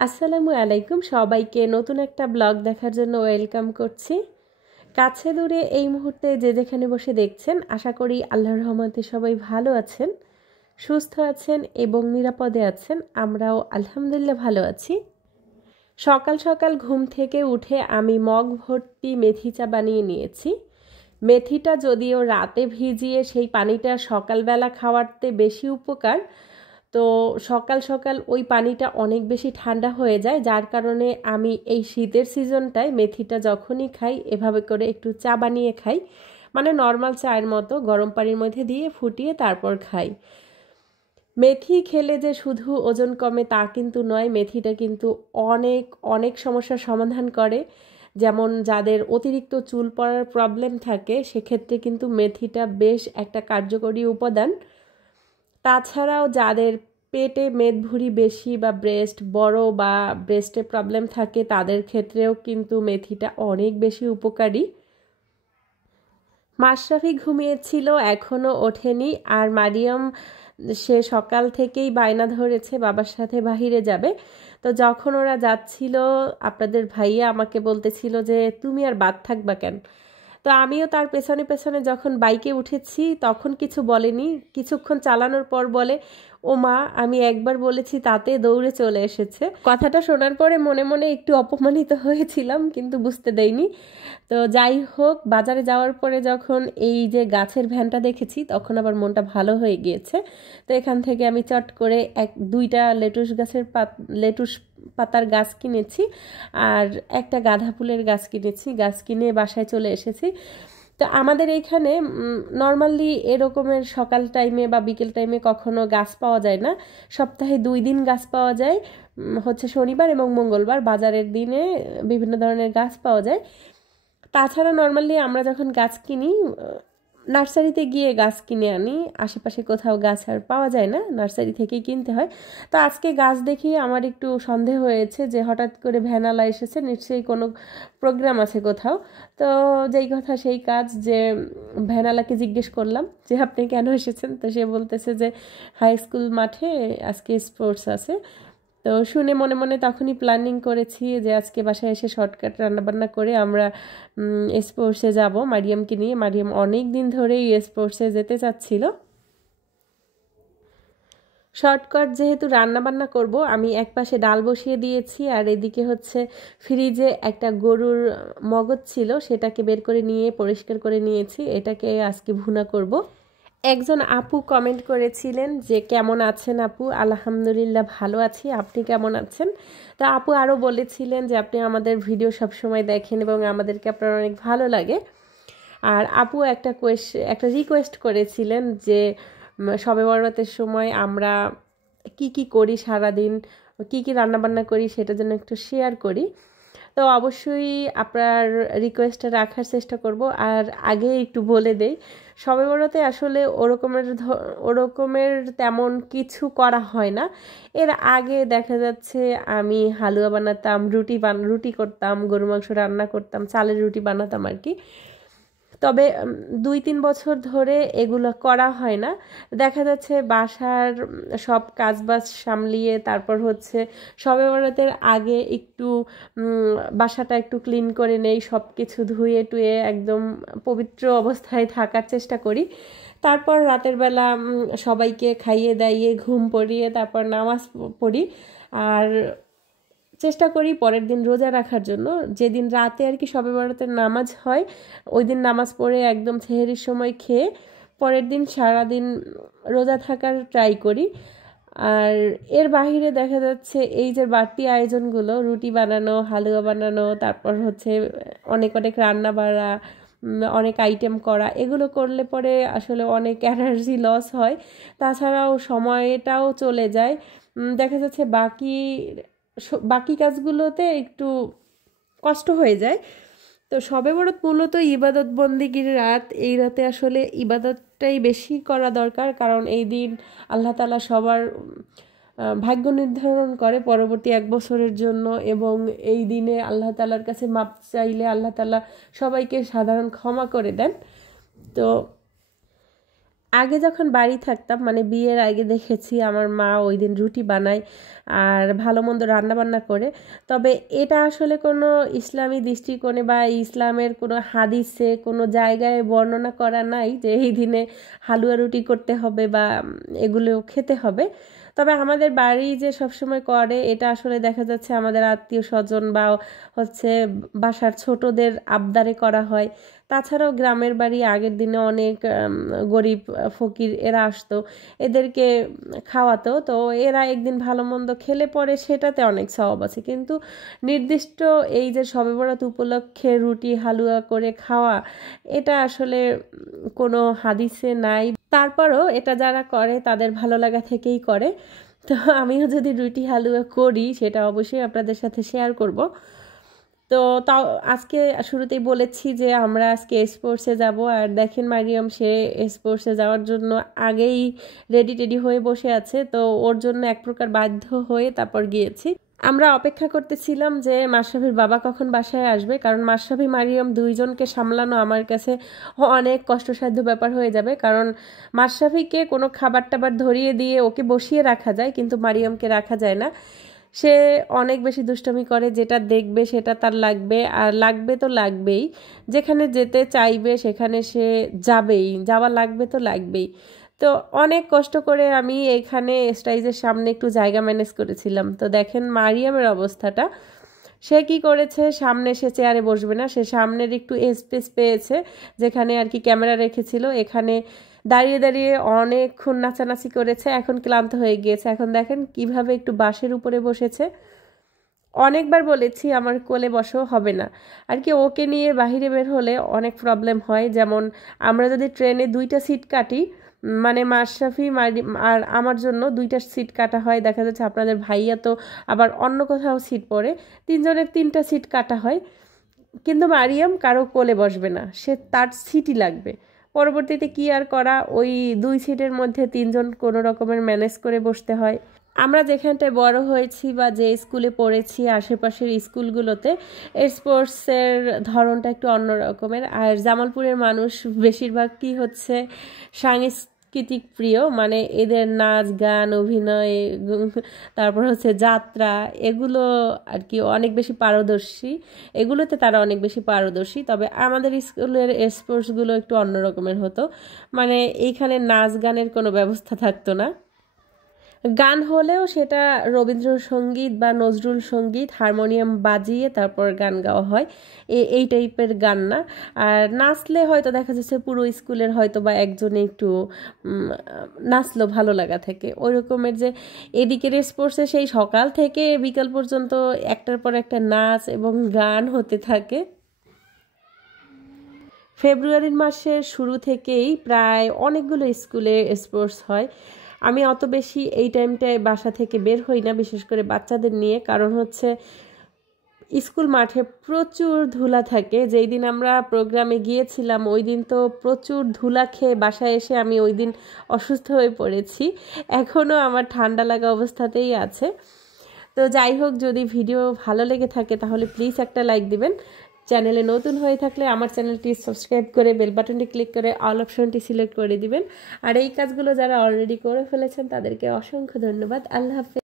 আসসালামু আলাইকুম সবাইকে নতুন একটা ব্লগ দেখার জন্য ওয়েলকাম করছি। কাছে দূরে এই মুহূর্তে যে যেখানে বসে দেখছেন, আশা করি আল্লাহর রহমতে সবাই ভালো আছেন, সুস্থ আছেন এবং নিরাপদে আছেন। আমরাও আলহামদুলিল্লাহ ভালো আছি। সকাল সকাল ঘুম থেকে উঠে আমি মগ ভর্তি মেথি চা বানিয়ে নিয়েছি। মেথিটা যদিও রাতে ভিজিয়ে সেই পানিটা সকালবেলা খাওয়াতে বেশি উপকার, তো সকাল সকাল ওই পানিটা অনেক বেশি ঠান্ডা হয়ে যায়, যার কারণে আমি এই শীতের সিজনটায় মেথিটা যখনই খাই এভাবে করে একটু চা বানিয়ে খাই, মানে নর্মাল চায়ের মতো গরম পানির মধ্যে দিয়ে ফুটিয়ে তারপর খাই। মেথি খেলে যে শুধু ওজন কমে তা কিন্তু নয়, মেথিটা কিন্তু অনেক অনেক সমস্যার সমাধান করে। যেমন যাদের অতিরিক্ত চুল পড়ার প্রবলেম থাকে সেক্ষেত্রে কিন্তু মেথিটা বেশ একটা কার্যকরী উপাদান। তাছাড়াও যাদের পেটে মেদভুঁড়ি বেশি বা ব্রেস্ট বড় বা ব্রেস্টে প্রবলেম থাকে তাদের ক্ষেত্রেও কিন্তু মেথিটা অনেক বেশি উপকারী। মাশরাফি ঘুমিয়েছিল, এখনও ওঠেনি, আর মারিয়াম সে সকাল থেকেই বায়না ধরেছে বাবার সাথে বাহিরে যাবে। তো যখন ওরা যাচ্ছিল আপনাদের ভাইয়া আমাকে বলতেছিল যে তুমি আর বাদ থাকবা কেন। তো আমিও তার পেছনে পেছনে যখন বাইকে উঠেছি তখন কিছু বলেনি, কিছুক্ষণ চালানোর পর বলে, ও মা আমি একবার বলেছি তাতে দৌড়ে চলে এসেছে। কথাটা শোনার পরে মনে মনে একটু অপমানিত হয়েছিলাম, কিন্তু বুঝতে দেইনি। তো যাই হোক, বাজারে যাওয়ার পরে যখন এই যে গাছের ভ্যানটা দেখেছি তখন আবার মনটা ভালো হয়ে গিয়েছে। তো এখান থেকে আমি চট করে দুইটা লেটুস পাতার গাছ কিনেছি আর একটা গাঁদা ফুলের গাছ কিনেছি। গাছ কিনে বাসায় চলে এসেছি। তো আমাদের এইখানে নর্মালি এরকমের সকাল টাইমে বা বিকেল টাইমে কখনো গাছ পাওয়া যায় না। সপ্তাহে 2 দিন গাছ পাওয়া যায়, হচ্ছে শনিবার এবং মঙ্গলবার। বাজারের দিনে বিভিন্ন ধরনের গাছ পাওয়া যায়। তাছাড়া নর্মালি আমরা যখন গাছ কিনি নার্সারিতে গিয়ে গাছ কিনে আনি, আশেপাশে কোথাও গাছ আর পাওয়া যায় না, নার্সারি থেকেই কিনতে হয়। তো আজকে গাছ দেখি আমার একটু সন্দেহ হয়েছে যে হঠাৎ করে ভ্যানালা এসেছে, নিশ্চয়ই কোনো প্রোগ্রাম আছে কোথাও। তো যেই কথা সেই কাজ, যে ভ্যানালাকে জিজ্ঞেস করলাম যে আপনি কেন এসেছেন। তো সে বলতেছে যে হাই স্কুল মাঠে আজকে স্পোর্টস আছে। তো শুনে মনে মনে তখনই প্ল্যানিং করেছি যে আজকে বাসায় এসে শর্টকাট রান্নাবান্না করে আমরা স্পোর্টসে যাব মারিয়ামকে নিয়ে। মারিয়াম অনেক দিন ধরেই স্পোর্টসে যেতে চাচ্ছিল। শর্টকাট যেহেতু রান্নাবান্না করব, আমি একপাশে ডাল বসিয়ে দিয়েছি আর এদিকে হচ্ছে ফ্রিজে একটা গরুর মগজ ছিল, সেটাকে বের করে নিয়ে পরিষ্কার করে নিয়েছি। এটাকে আজকে ভুনা করব। একজন আপু কমেন্ট করেছিলেন যে কেমন আছেন আপু। আলহামদুলিল্লাহ ভালো আছি, আপনি কেমন আছেন? তো আপু আরও বলেছিলেন যে আপনি আমাদের ভিডিও সবসময় দেখেন এবং আমাদেরকে আপনার অনেক ভালো লাগে। আর আপু একটা রিকোয়েস্ট করেছিলেন যে শবে বরাতের সময় আমরা কি কি করি, সারাদিন কি কি রান্নাবান্না করি সেটা যেন একটু শেয়ার করি। তো অবশ্যই আপনার রিকোয়েস্টটা রাখার চেষ্টা করব। আর আগে একটু বলে দেই, শবে বরাতে আসলে ওরকমের তেমন কিছু করা হয় না। এর আগে দেখা যাচ্ছে আমি হালুয়া বানাতাম, রুটি করতাম, গরু মাংস রান্না করতাম, চালের রুটি বানাতাম আর কি। তবে 2-3 বছর ধরে এগুলো করা হয় না। দেখা যাচ্ছে বাসার সব কাজবাজ সামলিয়ে তারপর হচ্ছে শবে বরাতের আগে একটু বাসাটা একটু ক্লিন করে নেই, সব কিছু ধুয়ে টুয়ে একদম পবিত্র অবস্থায় থাকার চেষ্টা করি। তারপর রাতের বেলা সবাইকে খাইয়ে দাইয়ে ঘুম পড়িয়ে তারপর নামাজ পড়ি। আর চেষ্টা করি পরের দিন রোজা রাখার জন্য। যেদিন রাতে আর কি শবে বরাতের নামাজ হয় ওই দিন নামাজ পড়ে একদম সেহরির সময় খেয়ে পরের দিন সারাদিন রোজা থাকার ট্রাই করি। আর এর বাহিরে দেখা যাচ্ছে এই যে বাড়তি আয়োজনগুলো, রুটি বানানো, হালুয়া বানানো, তারপর হচ্ছে অনেক অনেক রান্না বাড়া, অনেক আইটেম করা, এগুলো করলে পরে আসলে অনেক এনার্জি লস হয়। তাছাড়াও সময়টাও চলে যায়। দেখা যাচ্ছে বাকি কাজগুলোতে একটু কষ্ট হয়ে যায়। তো শবে বরাত মূলত ইবাদত বন্দিগির রাত। এই রাতে আসলে ইবাদতটাই বেশি করা দরকার, কারণ এই দিন আল্লাহ তাআলা সবার ভাগ্য নির্ধারণ করে পরবর্তী 1 বছরের জন্য, এবং এই দিনে আল্লাহ তাআলার কাছে মাপ চাইলে আল্লাহ তাআলা সবাইকে সাধারণ ক্ষমা করে দেন। তো আগে যখন বাড়ি থাকতাম মানে বিয়ের আগে দেখেছি আমার মা ওই দিন রুটি বানায় আর ভালো মন্দ রান্নাবান্না করে। তবে এটা আসলে কোনো ইসলামী দৃষ্টিকোণে বা ইসলামের কোনো হাদিসে কোনো জায়গায় বর্ণনা করা নাই যে এই দিনে হালুয়া রুটি করতে হবে বা এগুলো খেতে হবে। তবে আমাদের বাড়ি যে সবসময় করে এটা আসলে দেখা যাচ্ছে আমাদের আত্মীয় স্বজন বা হচ্ছে বাসার ছোটদের আবদারে করা হয়। তাছাড়াও গ্রামের বাড়ি আগের দিনে অনেক গরিব ফকির এরা আসতো, এদেরকে খাওয়াতো, তো এরা একদিন ভালো মন্দ খেলে পরে সেটাতে অনেক সওয়াব আছে। কিন্তু নির্দিষ্ট এই যে শবে বরাত উপলক্ষে রুটি হালুয়া করে খাওয়া এটা আসলে কোনো হাদিসে নাই। তারপরও এটা যারা করে তাদের ভালো লাগা থেকেই করে। তো আমিও যদি রুটি হালুয়া করি সেটা অবশ্যই আপনাদের সাথে শেয়ার করব। তো তাও আজকে শুরুতেই বলেছি যে আমরা আজকে স্পোর্টসে যাব, আর দেখেন মারিয়াম সে স্পোর্টসে যাওয়ার জন্য আগেই রেডি হয়ে বসে আছে। তো ওর জন্য এক প্রকার বাধ্য হয়ে তারপর গিয়েছি। আমরা অপেক্ষা করতেছিলাম যে মাশরাফির বাবা কখন বাসায় আসবে, কারণ মাশরাফি মারিয়াম দুইজনকে সামলানো আমার কাছে অনেক কষ্টসাধ্য ব্যাপার হয়ে যাবে। কারণ মাশরাফিকে কোনো খাবার টাবার ধরিয়ে দিয়ে ওকে বসিয়ে রাখা যায়, কিন্তু মারিয়ামকে রাখা যায় না। সে অনেক বেশি দুষ্টামি করে, যেটা দেখবে সেটা তার লাগবে, আর লাগবে তো লাগবেই। যেখানে যেতে চাইবে সেখানে সে যাবেই, যাওয়া লাগবে তো লাগবেই। তো অনেক কষ্ট করে আমি এখানে স্টেজের সামনে একটু জায়গা ম্যানেজ করেছিলাম। তো দেখেন মারিয়ামের অবস্থাটা, সে কি করেছে, সামনে সে চেয়ারে বসবে না, সে সামনের একটু স্পেস পেয়েছে যেখানে আর কি ক্যামেরা রেখেছিল, এখানে দাঁড়িয়ে অনেকক্ষণ নাচানাচি করেছে। এখন ক্লান্ত হয়ে গিয়েছে, এখন দেখেন কিভাবে একটু বাঁশের উপরে বসেছে। অনেকবার বলেছি আমার কোলে বসো, হবে না আর কি। ওকে নিয়ে বাহিরে বের হলে অনেক প্রবলেম হয়। যেমন আমরা যদি ট্রেনে 2টা সিট কাটি, মানে মাশরাফি আর আমার জন্য 2টা সিট কাটা হয়, দেখা যাচ্ছে আপনাদের ভাইয়া তো আবার অন্য কোথাও সিট পড়ে, 3জনের 3টা সিট কাটা হয়। কিন্তু মারিয়াম কারো কোলে বসবে না, সে তার সিটই লাগবে। পরবর্তীতে কি আর করা, ওই 2 সিটের মধ্যে 3জন কোনো রকমের ম্যানেজ করে বসতে হয়। আমরা যেখানটায় বড় হয়েছি বা যে স্কুলে পড়েছি আশেপাশের স্কুলগুলোতে স্পোর্টসের ধরনটা একটু অন্য রকমের। আর জামালপুরের মানুষ বেশিরভাগ কি হচ্ছে সাংস্কৃতিক প্রিয়, মানে এদের নাচ গান অভিনয় তারপর হচ্ছে যাত্রা, এগুলো আর কি অনেক বেশি পারদর্শী, এগুলোতে তারা অনেক বেশি পারদর্শী। তবে আমাদের স্কুলের স্পোর্টসগুলো একটু অন্য রকমের হতো, মানে এইখানে নাচ গানের কোনো ব্যবস্থা থাকতো না। গান হলেও সেটা রবীন্দ্রসঙ্গীত বা নজরুল সঙ্গীত হারমোনিয়াম বাজিয়ে তারপর গান গাওয়া হয়, এই টাইপের গান না। আর নাচলে হয়তো দেখা যাচ্ছে পুরো স্কুলের হয়তো বা একজনে একটু নাচলো ভালো লাগা থেকে, ওই রকমের যে এদিকের স্পোর্টসে সেই সকাল থেকে বিকাল পর্যন্ত একটার পর একটা নাচ এবং গান হতে থাকে। ফেব্রুয়ারির মাসের শুরু থেকেই প্রায় অনেকগুলো স্কুলে স্পোর্টস হয়। আমি অত বেশি এই টাইমটায় বাসা থেকে বের হই না, বিশেষ করে বাচ্চাদের নিয়ে, কারণ হচ্ছে স্কুল মাঠে প্রচুর ধুলা থাকে। যেই দিন আমরা প্রোগ্রামে গিয়েছিলাম ওই দিন তো প্রচুর ধুলা খেয়ে বাসায় এসে আমি ওই দিন অসুস্থ হয়ে পড়েছি, এখনও আমার ঠান্ডা লাগা অবস্থাতেই আছে। তো যাই হোক, যদি ভিডিও ভালো লেগে থাকে তাহলে প্লিজ একটা লাইক দিবেন। চ্যানেলে নতুন হয়ে থাকলে আমার চ্যানেলটি সাবস্ক্রাইব করে বেল বাটনটি ক্লিক করে অল অপশনটি সিলেক্ট করে দিবেন। আর এই কাজগুলো যারা অলরেডি করে ফেলেছেন তাদেরকে অসংখ্য ধন্যবাদ। আল্লাহ হাফেজ।